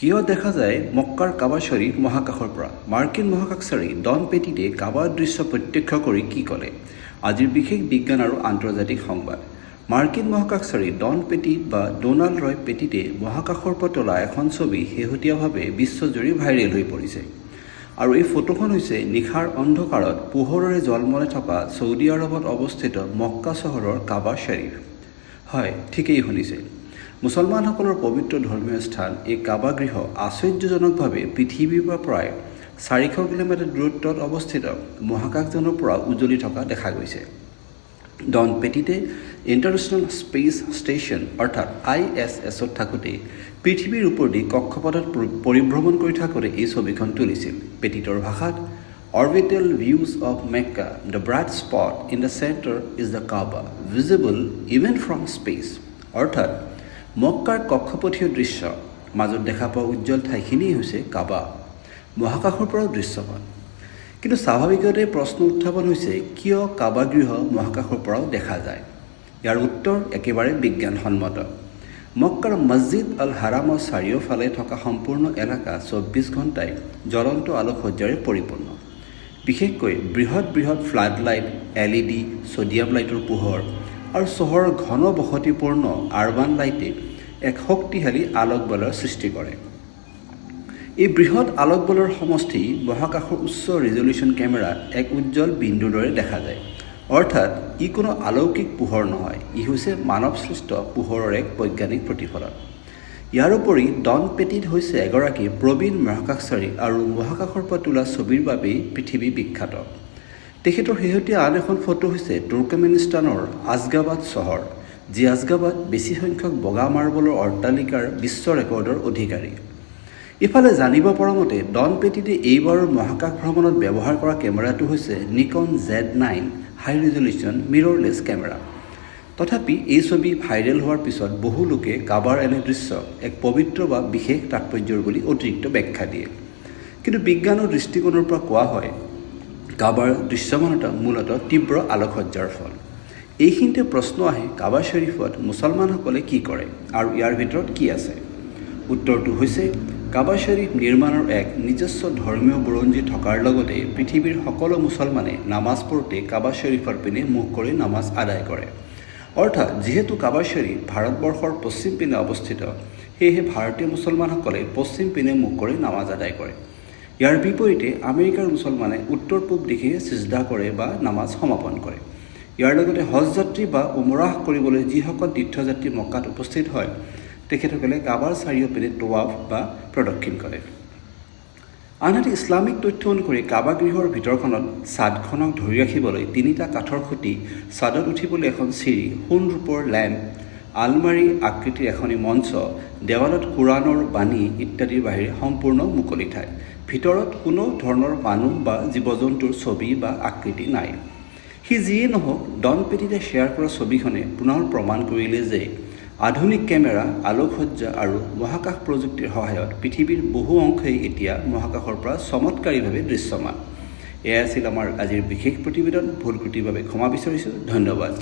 কিয় দেখা যায় মক্কাৰ কাবা শ্বৰীফ মহাকাশৰ পৰা? মাৰ্কিন মহাকাশচাৰী ডন পেটিতে কাবাৰ দৃশ্য প্ৰত্যক্ষ কৰি কি ক'লে? আজিৰ বিশেষ বিজ্ঞান আৰু আন্তৰ্জাতিক সংবাদ। মাৰ্কিন মহাকাশচাৰী ডন পেটিট বা ড'নাল্ড ৰয় পেটিতে মহাকাশৰ পৰা তোলা এখন ছবি শেহতীয়াভাৱে বিশ্বজুৰি ভাইৰেল হৈ পৰিছে। আৰু এই ফটোখন হৈছে নিশাৰ অন্ধকাৰত পোহৰেৰে জলমলাই থকা ছৌদি আৰৱত অৱস্থিত মক্কা চহৰৰ কাবা শ্বৰীফ হয়, ঠিকেই শুনিছে। মুছলমানসকলৰ পবিত্ৰ ধৰ্মীয় স্থান এই কাবা গৃহ আশ্চৰ্যজনকভাৱে পৃথিৱীৰ পৰা প্ৰায় চাৰিশ কিলোমিটাৰ দূৰত্বত অৱস্থিত মহাকাশজনৰ পৰা উজ্বলি থকা দেখা গৈছে। ডন পেটিতে ইণ্টাৰনেশ্যনেল স্পেচ ষ্টেচন অৰ্থাৎ আই এছ এছত থাকোঁতেই পৃথিৱীৰ ওপৰেদি কক্ষপথত পৰি- পৰিভ্ৰমণ কৰি থাকোঁতে এই ছবিখন তুলিছিল। পেটিটৰ ভাষাত orbital views of Mecca the bright spot in the centre is the Kaaba visible even from space অৰ্থাৎ মক্কাৰ কক্ষপথীয় দৃশ্য। মাজত দেখা পোৱা উজ্জ্বল ঠাইখিনিয়েই হৈছে কাবা। মহাকাশৰ পৰাও দৃশ্যমান। কিন্তু স্বাভাৱিকতে প্ৰশ্ন উত্থাপন হৈছে, কিয় কাবা গৃহ মহাকাশৰ পৰাও দেখা যায়? ইয়াৰ উত্তৰ একেবাৰে বিজ্ঞানসন্মত। মক্কাৰ মছজিদ আল হাৰামৰ চাৰিওফালে থকা সম্পূৰ্ণ এলেকা চৌব্বিছ ঘণ্টাই জ্বলন্ত আলোকসজ্জাৰে পৰিপূৰ্ণ। বিশেষকৈ বৃহৎ বৃহৎ flood light L E D, sodium লাইটৰ পোহৰ আৰু চহৰৰ ঘন বসতিপূৰ্ণ আৰবান লাইটে এক শক্তিশালী আলোক বলৰ সৃষ্টি কৰে। এই বৃহৎ আলোক বলৰ সমষ্টি মহাকাশৰ উচ্চ ৰিজলিউশ্যন কেমেৰাত এক উজ্জ্বল বিন্দুৰ দৰে দেখা যায়। অৰ্থাৎ ই কোনো আলৌকিক পোহৰ নহয় ই হৈছে মানৱসৃষ্ট পোহৰৰ এক বৈজ্ঞানিক প্ৰতিফলন। ইয়াৰোপৰি ডন পেটিট হৈছে এগৰাকী প্ৰবীণ মহাকাশচাৰী আৰু মহাকাশৰ পৰা তোলা ছবিৰ বাবেই পৃথিৱী বিখ্যাত। তেখেতৰ শেহতীয়া আন এখন ফটো হৈছে তুৰ্কমেনিস্তানৰ আজগাবাদ চহৰ, যি আজগাবাদ বেছি সংখ্যক বগা মাৰ্বলৰ অট্টালিকাৰ বিশ্ব ৰেকৰ্ডৰ অধিকাৰী। ইফালে জানিব পৰা মতে, ডন পেটিতে এইবাৰৰ মহাকাশ ভ্ৰমণত ব্যৱহাৰ কৰা কেমেৰাটো হৈছে Nikon Z nine high resolution mirrorless camera. তথাপি এই ছবি ভাইৰেল হোৱাৰ পিছত বহু লোকে কাবাৰ এনে দৃশ্য, এক পবিত্ৰ বা বিশেষ তাৎপৰ্যৰ বুলি অতিৰিক্ত ব্যাখ্যা দিয়ে। কিন্তু বিজ্ঞানৰ দৃষ্টিকোণৰ পৰা কোৱা হয় কাবাৰ দৃশ্যমানতা মূলত তীব্ৰ আলোকসজ্জাৰ ফল। এইখিনিতে প্ৰশ্ন আহে কাবা শ্বৰীফত মুছলমানসকলে কি কৰে আৰু ইয়াৰ ভিতৰত কি আছে? উত্তৰটো হৈছে কাবা শ্বৰীফ নিৰ্মাণৰ এক নিজস্ব ধৰ্মীয় বুৰঞ্জী থকাৰ লগতে পৃথিৱীৰ সকলো মুছলমানে নামাজ পঢ়োঁতে কাবা শ্বৰীফৰ পিনে মুখ কৰি নামাজ আদায় কৰে। অৰ্থাৎ যিহেতু কাবা শ্বৰীফ ভাৰতবৰ্ষৰ পশ্চিম পিনে অৱস্থিত, সেয়েহে ভাৰতীয় মুছলমানসকলে পশ্চিম পিনে মুখ কৰি নামাজ আদায় কৰে। ইয়াৰ বিপৰীতে আমেৰিকাৰ মুছলমানে উত্তৰ পূব দিশে চিজদা কৰে বা নামাজ সমাপন কৰে। ইয়াৰ লগতে হজ যাত্ৰী বা উমৰাহ কৰিবলৈ যিসকল তীৰ্থযাত্ৰী মক্কাত উপস্থিত হয়, তেখেতসকলে কাবাৰ চাৰিওপিনে তোৱাফ বা প্ৰদক্ষিণ কৰে। আনহাতে ইছলামিক তথ্য অনুসৰি কাবা গৃহৰ ভিতৰখনত ছাদখনক ধৰি ৰাখিবলৈ তিনিটা কাঠৰ খুঁটি ছাদত উঠিবলৈ এখন চিৰি সোণ ৰূপৰ লেম্প আলমাৰী, আকৃতিৰ এখনি মঞ্চ, দেৱালত কোৰাণৰ বাণী ইত্যাদিৰ বাহিৰে সম্পূৰ্ণ মুকলি ঠাই। ভিতৰত কোনো ধৰণৰ মানুহ বা জীৱ জন্তুৰ ছবি বা আকৃতি নাই। সি যিয়ে নহওক, ডন পেটিতে শ্বেয়াৰ কৰা ছবিখনে পুনৰ প্ৰমাণ কৰিলে যে আধুনিক কেমেৰা, আলোকসজ্জা আৰু মহাকাশ প্ৰযুক্তিৰ সহায়ত পৃথিৱীৰ বহু অংশই এতিয়া মহাকাশৰ পৰা চমৎকাৰীভাৱে দৃশ্যমান। এয়া আছিল আমাৰ আজিৰ বিশেষ প্ৰতিবেদন। ভুল ক্ৰুটিৰ বাবে ক্ষমা বিচাৰিছোঁ। ধন্যবাদ।